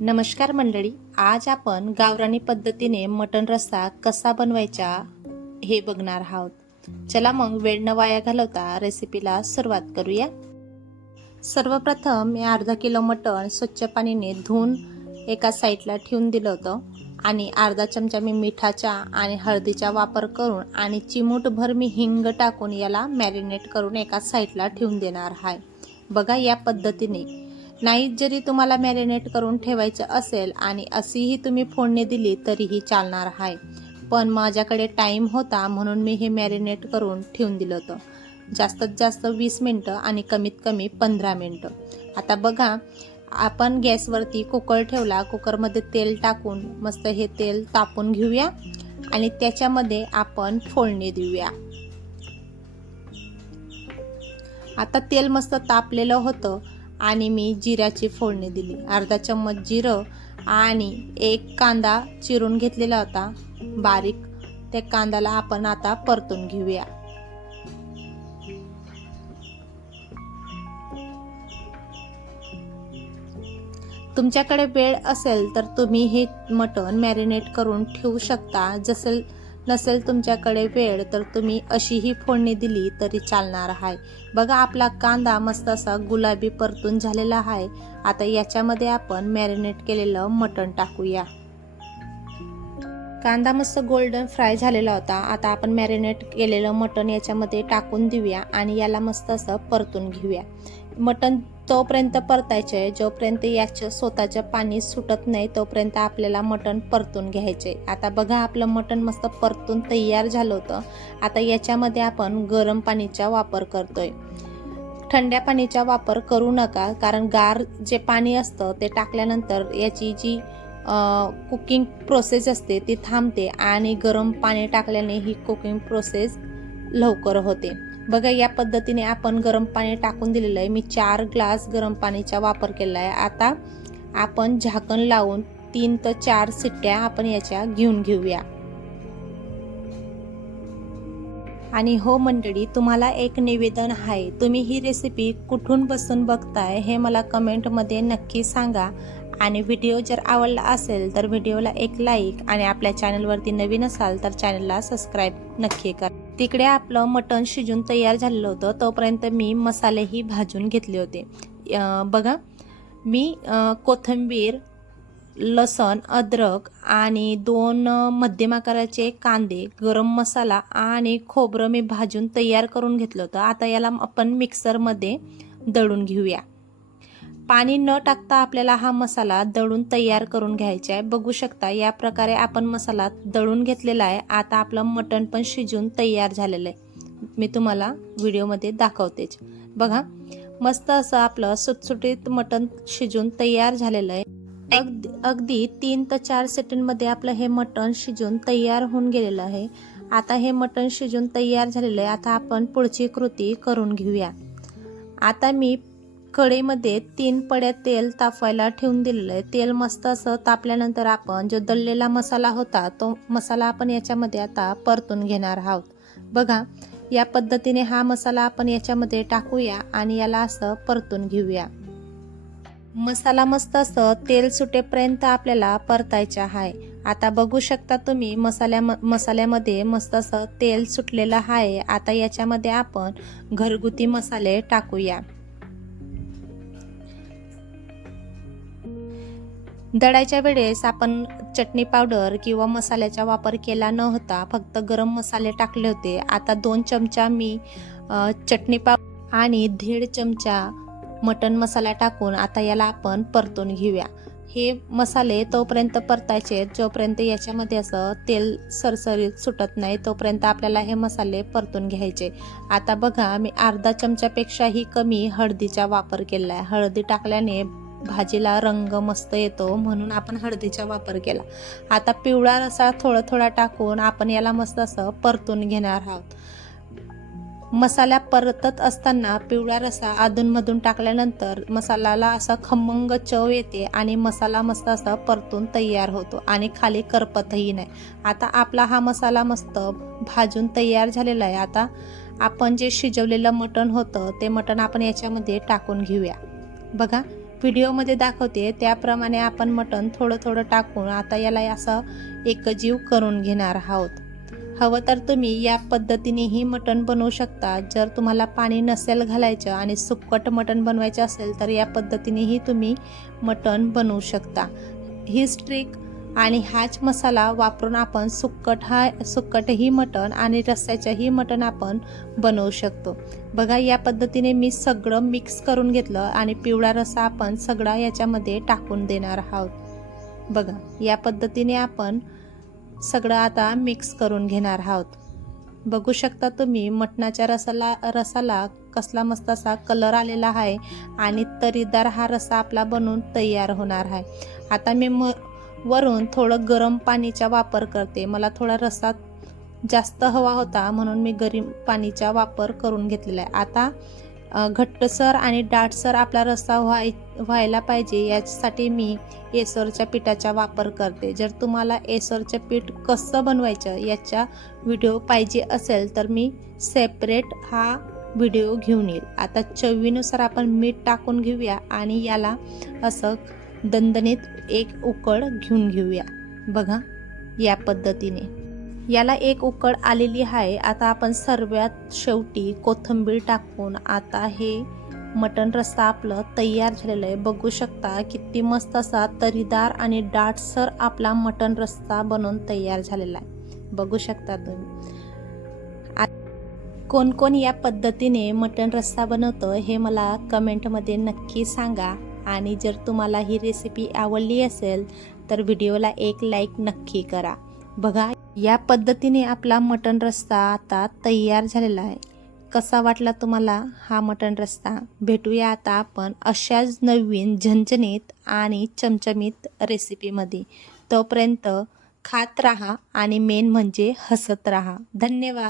नमस्कार मंडळी, आज आपण गावरानी पद्धतीने मटण रस्सा कसा बनवायचा हे बघणार आहोत. चला मग वेळ न वाया घालवता रेसिपीला सुरुवात करूया. सर्वप्रथम मी अर्धा किलो मटण स्वच्छ पाण्याने धुवून एका साईडला ठेवून दिलं होतं आणि अर्धा चमचा मी मिठाचा आणि हळदीचा वापर करून आणि चिमूटभर मी हिंग टाकून याला मॅरिनेट करून एका साईडला ठेवून देणार आहे. बघा, या पद्धतीने नाही जरी तुम्हाला मॅरिनेट करून ठेवायचं असेल आणि अशीही तुम्ही फोडणी दिली तरीही चालणार आहे, पण माझ्याकडे टाईम होता म्हणून मी हे मॅरिनेट करून ठेवून दिलं होतं. जास्तीत जास्त 20 मिनटं आणि कमीत कमी 15 मिनटं. आता बघा, आपण गॅसवरती कुकर ठेवला, कुकरमध्ये तेल टाकून मस्त हे तेल तापून घेऊया आणि त्याच्यामध्ये आपण फोडणी देऊया. आता तेल मस्त तापलेलं होतं आणि मी जिऱ्याची फोडणी दिली. अर्धा चम्मच जिरं आणि एक कांदा चिरून घेतलेला होता बारीक. त्या कांद्याला आपण आता परतून घेऊया. तुमच्याकडे वेळ असेल तर तुम्ही हे मटण मॅरिनेट करून ठेवू शकता. नसेल तुमच्याकडे वेळ तर तुम्ही अशीही फोडणी दिली तरी चालणार आहे. बघा, आपला कांदा मस्त असा गुलाबी परतून झालेला आहे. आता याच्यामध्ये आपण मॅरिनेट केलेलं मटण टाकूया. कांदा मस्त गोल्डन फ्राय झालेला होता. आता आपण मॅरिनेट केलेलं मटण याच्यामध्ये टाकून देऊया आणि याला मस्त असं परतून घेऊया. मटण तोपर्यंत परतायचे जोपर्यंत याचं स्वतःचं पाणी सुटत नाही तोपर्यंत आपल्याला मटण परतून घ्यायचे. आता बघा, आपलं मटण मस्त परतून तयार झालं होतं. आता याच्यामध्ये आपण गरम पाणीचा वापर करतोय. थंड्या पाणीचा वापर करू नका, कारण गार जे पाणी असतं ते टाकल्यानंतर याची जी कुकिंग प्रोसेस असते ती थांबते आणि गरम पाणी टाकल्याने ही कुकिंग प्रोसेस लवकर होते. बघा, या पद्धतीने आपण गरम पाणी टाकून दिलेलं आहे. मी 4 ग्लास गरम पाणीचा वापर केला आहे. आता आपण झाकण लावून 3 ते 4 शिट्ट्या आपण याच्या घेऊया. आणि हो मंडळी, तुम्हाला एक निवेदन आहे, तुम्ही ही रेसिपी कुठून बसून बघताय हे मला कमेंटमध्ये नक्की सांगा. आणि व्हिडिओ जर आवडला असेल तर व्हिडिओला एक लाईक आणि आपल्या चॅनलवरती नवीन असाल तर चॅनलला सबस्क्राईब नक्की करा. तिकडे आपलं मटण शिजून तयार झालेलं होतं तोपर्यंत मी मसालेही भाजून घेतले होते. बघा, मी कोथिंबीर, लसण, अद्रक आणि 2 मध्यम आकाराचे कांदे, गरम मसाला आणि खोबरं मी भाजून तयार करून घेतलं होतं. आता याला आपण मिक्सरमध्ये दळून घेऊया. पाणी न टाकता आपल्याला हा मसाला दळून तयार करून घ्यायचा आहे. बघू शकता, या प्रकारे आपण मसाला दळून घेतलेला आहे. आता आपलं मटण पण शिजून तयार झालेलं आहे. मी तुम्हाला व्हिडिओमध्ये दाखवतेच. बघा, मस्त असं आपलं सुटसुटीत मटण शिजून तयार झालेलं आहे. अगदी 3 ते 4 सेकंडमध्ये आपलं हे मटण शिजून तयार होऊन गेलेलं आहे. आता हे मटण शिजून तयार झालेलं आहे. आता आपण पुढची कृती करून घेऊया. आता मी कढईमध्ये 3 पड्या तेल तापवायला ठेवून दिलेलं आहे. तेल मस्त असं तापल्यानंतर आपण जो दळलेला मसाला होता तो मसाला आपण याच्यामध्ये आता परतून घेणार आहोत. बघा, या पद्धतीने हा मसाला आपण याच्यामध्ये टाकूया आणि याला असं परतून घेऊया. मसाला मस्त असं तेल सुटेपर्यंत आपल्याला परतायचा आहे. आता बघू शकता तुम्ही मसाल्यामध्ये मस्त असं तेल सुटलेलं आहे. आता याच्यामध्ये आपण घरगुती मसाले टाकूया. दळायच्या वेळेस आपण चटणी पावडर किंवा मसाल्याचा वापर केला नव्हता, फक्त गरम मसाले टाकले होते. आता 2 चमचा मी चटणी पावडर आणि 1.5 चमचा मटण मसाला टाकून आता याला आपण परतून घेऊया. हे मसाले तोपर्यंत परतायचे जोपर्यंत याच्यामध्ये असं तेल सरसरीत सुटत नाही तोपर्यंत आपल्याला हे मसाले परतून घ्यायचे. आता बघा, मी अर्धा चमच्यापेक्षाही कमी हळदीचा वापर केला आहे. हळदी टाकल्याने भाजीला रंग मस्त येतो म्हणून आपण हळदीचा वापर केला. आता पिवळा रसा थोडा टाकून आपण याला मस्त असं परतून घेणार आहोत. मसाला परतत असताना पिवळा रसा अधूनमधून टाकल्यानंतर मसाल्याला असा खमंग चव येते आणि मसाला मस्त असा परतून तयार होतो आणि खाली करपतही नाही. आता आपला हा मसाला मस्त भाजून तयार झालेला आहे. आता आपण जे शिजवलेलं मटण होतं ते मटण आपण याच्यामध्ये टाकून घेऊया. बघा, व्हिडिओमध्ये दाखवते त्याप्रमाणे आपण मटण थोडं थोडं टाकून आता याला असं एकजीव करून घेणार आहोत. हवं तर तुम्ही या पद्धतीनेही मटण बनवू शकता. जर तुम्हाला पाणी नसेल घालायचं आणि सुक्कट मटण बनवायचं असेल तर या पद्धतीनेही तुम्ही मटण बनवू शकता. ही ट्रिक आणि हाच मसाला वापरून आपण सुक्कटही मटण आणि रस्स्याचंही मटण आपण बनवू शकतो. बघा या पद्धतीने मी सगळं मिक्स करून घेतलं आणि पिवळा रस्सा आपण सगळा याच्यामध्ये टाकून देणार आहोत. बघा या पद्धतीने आपण सगळं आता मिक्स करून घेणार आहोत. बघू शकता तुम्ही मटणाच्या रसाला कसला मस्त असा कलर आलेला आहे आणि तरीदार हा रस्सा आपला बनून तयार होणार आहे. आता मी वरून थोडं गरम पाणीचा वापर करते. मला थोडा रस्सा जास्त हवा होता म्हणून मी गरम पाणीचा वापर करून घेतलेला आहे. आता घट्टसर आणि दाटसर आपला रस्सा व्हायला पाहिजे यासाठी मी एसरच्या पिठाचा वापर करते. जर तुम्हाला एसरचं पीठ कसं बनवायचं याचा व्हिडिओ पाहिजे असेल तर मी सेपरेट हा व्हिडिओ घेऊन येईल. आता चवीनुसार आपण मीठ टाकून घेऊया आणि याला असं दणदणीत एक उकळ घेऊन घेऊया. बघा या पद्धतीने याला एक उकळ आलेली आहे. आता आपण सर्वात शेवटी कोथिंबीर टाकून आता हे मटण रस्सा आपलं तयार झालेलं आहे. बघू शकता किती मस्त असा तरीदार आणि दाटसर आपला मटण रस्सा बनवून तयार झालेला आहे. बघू शकता तुम्ही. कोण कोण या पद्धतीने मटण रस्सा बनवतं हे मला कमेंटमध्ये नक्की सांगा. आणि जर तुम्हाला ही रेसिपी आवडली असेल तर व्हिडिओला एक लाईक नक्की करा. बघा या पद्धतीने आपला मटण रस्सा आता तयार झालेला आहे. कसा वाटला तुम्हाला हा मटण रस्सा? भेटूया आता आपण अशाच नवीन झणझणीत आणि चमचमीत रेसिपीमध्ये. तोपर्यंत खात राहा आणि मेन म्हणजे हसत राहा. धन्यवाद.